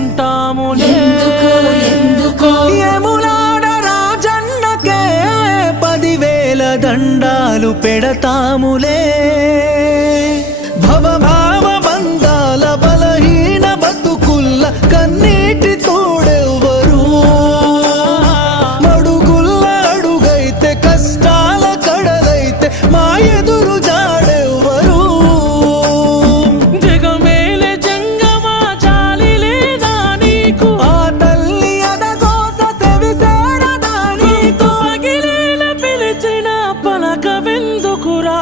ఉంటాములే. యములాడ రాజన్నకే 10,000 దండాలు పెడతాములే. భవభావ బంధాల బలహీన బతుకుల్ల కన్నీటి తోడెవ్వరు. మడుగుల్ల అడుగైతే కష్టాల కడలైతే మా ఎదురు జాడెవ్వరు. జగమేలే జంగమా జాలి లేదా నీకు, ఆ తల్లి అదగోస సెవిసేరదా నీకు. పగిలేల పిలిచిన పలకవెందుకురా.